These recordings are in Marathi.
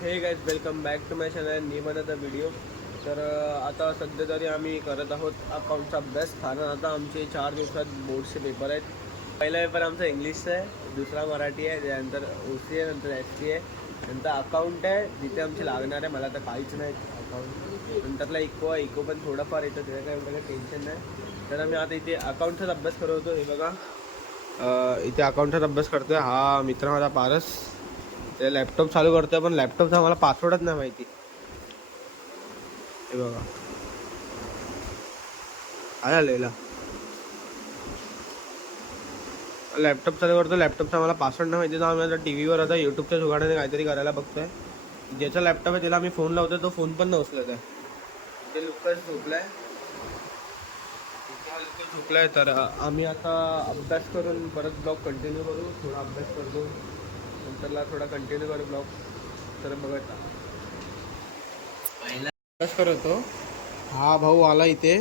हे guys welcome back to my channel मी बनवता व्हिडिओ. तर आता सध्या तरी आम्ही करत आहोत अकाउंटचा अभ्यास, कारण आता आमचे 4 दिवसात बोर्डचे पेपर आहेत. पहिला पेपर आमचा इंग्लिशचा आहे, दुसरा मराठी आहे, त्यानंतर OC आहे, नंतर ST आहे, नंतर अकाउंट आहे जिथे आमचे लागणार आहे. मला तर काहीच नाही अकाउंट. नंतरला इको पण थोडंफार येतं, त्याचं काय एवढं काही टेन्शन नाही. तर आम्ही आता इथे अकाउंटचाच अभ्यास करत होतो. हे बघा इथे अकाउंटचाच अभ्यास करतो आहे. हा मित्र माझा पारस ते लॅपटॉप चालू करतोय, पण लॅपटॉपचा मला पासवर्डच नाही माहिती. हे बघा आलेला लॅपटॉप चालू करतो, लॅपटॉपचा मला पासवर्ड नाही माहिती. तर आम्ही आता टीव्हीवर आता यूट्यूबच्या जुगाडाने काहीतरी करायला बघतोय. ज्याचा लॅपटॉप आहे त्याला आम्ही फोन लावतोय, तो फोन पण न उचलत आहे. ते लुकच झोपलाय. तर आम्ही आता अभ्यास करून परत ब्लॉग कंटिन्यू करू. थोडा अभ्यास करतो, नंतरला थोडा कंटिन्यू करू ब्लॉग. तर बघा अभ्यास करतो. हा भाऊ आला इथे,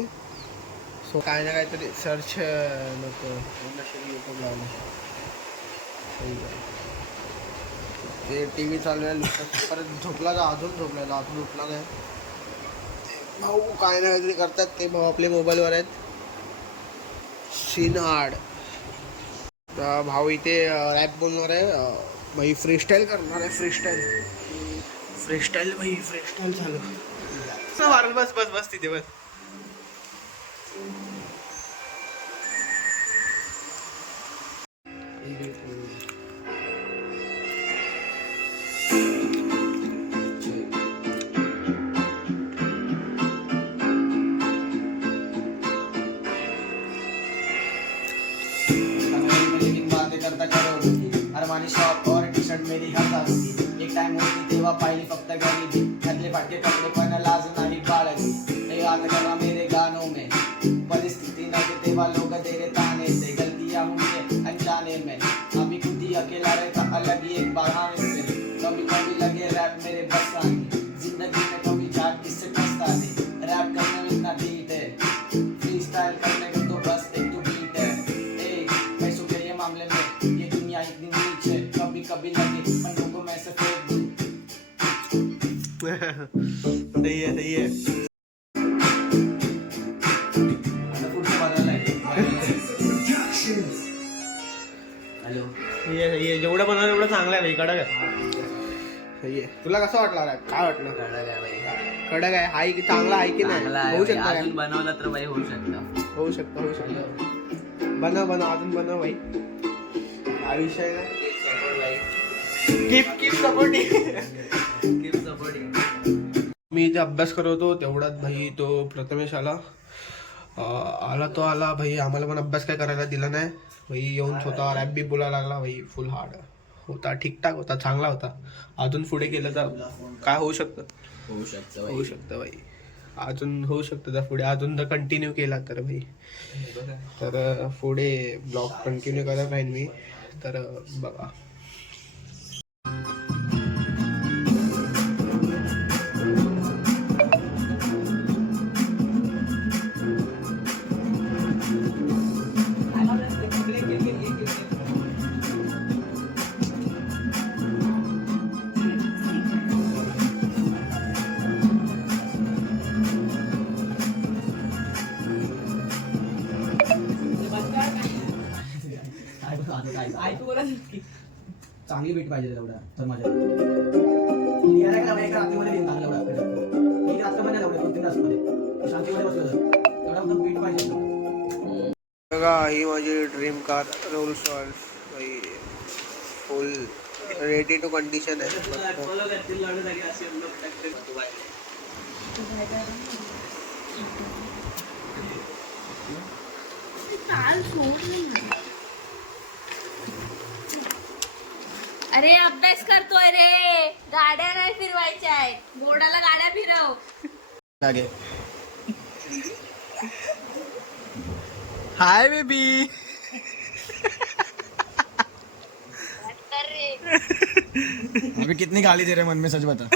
सो काय ना काहीतरी सर्च नको यूट्यूब लावलं. ते टी व्ही चालू आहे, परत झोपला का अजून उठला नाही. भाऊ काय ना काहीतरी करतात ते भाऊ आपले मोबाईलवर आहेत. सीनाड भाऊ इथे रॅप बोलणार आहे भाई, फ्रीस्टाईल करणार आहे. फ्रीस्टाईल भाई, फ्रीस्टाईल चालू. बस तिथे बस. अरमानी शॉप और टी शर्ट मेरी हजार होती. एक टाइम होती तेव्हा पाहिली फक्त गरिबी. घातले फाटके कपडे पण लाज नाही बाळगली. हे याद करा मेरे गानों में परिस्थिति नव्हते तेव्हा लोग तेरे ताने से. गलतियां होंगे अनजाने में, अभी खुद ही अकेला रहता अलग ही एक बहाने से. कभी कभी लगे रैप मेरे बस आनी, जिंदगी में कभी जाग किससे फंसता नहीं. रैप करने में इतना बीट है, फ्री स्टाइल करने को तो बस एक तो बीट है. पैसों के ये मामले में ये दुनिया एक दिन नीचे. कभी कभी लगे मन को मैं से फेंक दूं. सही है. आता पुढचं बदललं आहे. हॅलो, सही आहे. जेवढं बनवलं एवढं चांगलं आहे भाई. कडक आहे. सही आहे. तुला कसं वाटलं रॅप? काय वाटलं? कडक आहे. हाय की चांगला आहे की नाही? होऊ शकतं अजून बनवलं तर बाई होऊ शकतं. बनव अजून बनव भाई. हा विषय ना, कीप सपोर्टिंग. मी इथे अभ्यास करत होतो, तेवढ्यात भाई तो प्रथमेश आला भाई. आम्हाला पण अभ्यास काय करायला दिला नाही भाई. येऊन स्वतः रॅप बी बोलायला लागला भाई. फुल हार्ड होता, ठीकठाक होता, चांगला होता. अजून पुढे गेलं तर काय होऊ शकतं भाई. अजून होऊ शकतं तर पुढे अजून जर कंटिन्यू केला तर भाई, तर पुढे ब्लॉग कंटिन्यू करत राहीन मी. तर बघा चांगली बीट पाहिजे तेवढा तर माझ्या लिहायला लागला एका रात्रीमध्ये लिहिन चांगलं एवढा. एक रात्रमध्ये लावलं 2-3 तासामध्ये शांतीमध्ये बसलं तेवढा फक्त बीट पाहिजे. बघा ही माझी ड्रीम कार रोल्स रॉयस भाई. फुल रेडी टू कंडिशन आहे. अरे अभ्यास करतोय रे, गाड्या नाही फिरवायच्या आहेत. बोर्डाला गाड्या फिरव. Hi baby. अभी कितनी गाली दे रहे मन में, सच बता.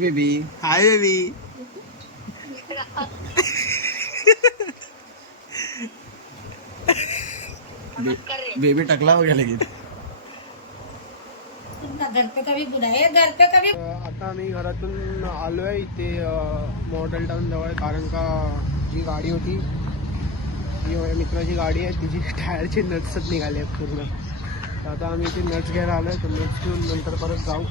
बेबी. Hi baby. बेबी टकला हो गया लेकिन. घर पे कभी बुलाए, घर पे कभी. आता आम्ही घरातून आलो आहे इथे मॉडेल टाउन जवळ, कारण का जी गाडी होती जी माझ्या मित्राची गाडी आहे तिची टायरचे नट्सच निघाले आहेत पूर्ण. तर आता आम्ही इथे नट्स घ्यायला आलो आहे, तर नट्स घेऊन नंतर परत जाऊ.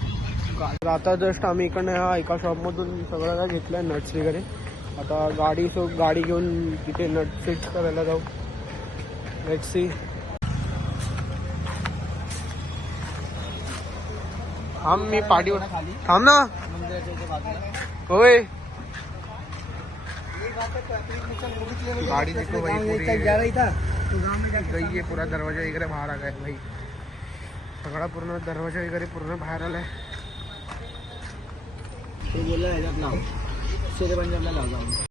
आता जस्ट आम्ही इकडनं ह्या एका शॉपमधून सगळं काय घेतलं आहे नट्स वगैरे. आता गाडी घेऊन तिथे नट फिट करायला जाऊ. Let's see. थांब मी पाठीवर थांब ना. होय गाड़ी देखो भाई पूरी गई है, पूरा दरवाजा वगैरे बाहेर आ गया भाई. सगळा पूर्ण दरवाजा वगैरे पूर्ण बाहेर आलाय. तो बोलला ह्याच्यात लाव, शेरे पंजाबला लाव जाऊन.